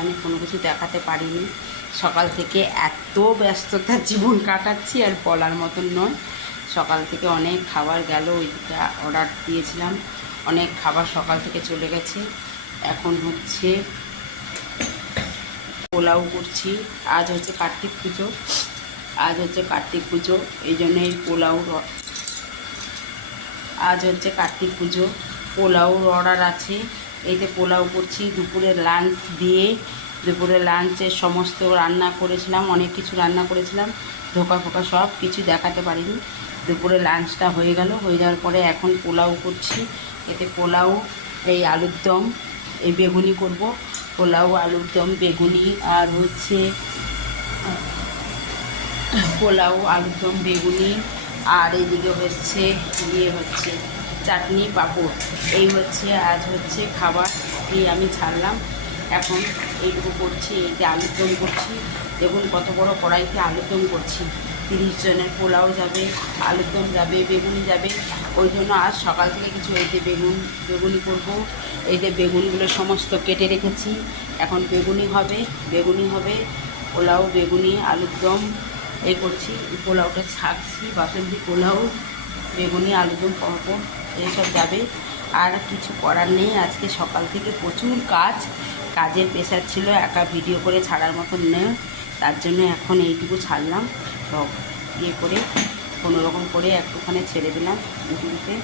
আমি কোনো কিছু দেখাতে পারিনি। সকাল থেকে এত ব্যস্ততার জীবন কাটাচ্ছি আর বলার মতন নয়। সকাল থেকে অনেক খাবার গেল, ওইটা অর্ডার দিয়েছিলাম, অনেক খাবার সকাল থেকে চলে গেছে। এখন হচ্ছে পোলাও করছি। আজ হচ্ছে কার্তিক পুজো, এই জন্য এই আজ হচ্ছে কার্তিক পুজো, পোলাওর অর্ডার আছে। এইতে পোলাও করছি। দুপুরে লাঞ্চের সমস্ত রান্না করেছিলাম, অনেক কিছু রান্না করেছিলাম, ধোকা ফোকা সব কিছু দেখাতে পারিনি। দুপুরে লাঞ্চটা হয়ে যাওয়ার পরে এখন পোলাও করছি। এতে পোলাও, এই আলুর দম, এই বেগুনি করব। পোলাও, আলুর দম, বেগুনি, আর হচ্ছে পোলাও, আলুর দম, বেগুনি, আর এইদিকে হচ্ছে চাটনি, পাঁপড়। এই হচ্ছে আজ হচ্ছে খাবার। এই আমি ছাড়লাম, এখন এইটুকু করছি। এইতে আলুর দম করছি। দেখুন কত বড় কড়াইতে আলুর দম করছি। 30 জনের পোলাও যাবে, আলুর দম যাবে, বেগুনি যাবে। ওই জন্য আজ সকাল থেকে কিছু এইতে বেগুনি করব। এইতে বেগুনগুলো সমস্ত কেটে রেখেছি। এখন বেগুনি হবে, পোলাও, বেগুনি, আলুর দম এই করছি। পোলাওটা ছাড়ছি, বাসন্তী পোলাও, বেগুনি, আলুদম, পাঁপড় এইসব যাবে। আর কিছু করার নেই, আজকে সকাল থেকে প্রচুর কাজের প্রেশার ছিল, একা ভিডিও করে ছাড়ার মতন নেই। তার জন্য এখন এইটুকু ছাড়লাম, সব করে কোনোরকম করে একটুখানি ছেড়ে দিলাম ইউটিউবে।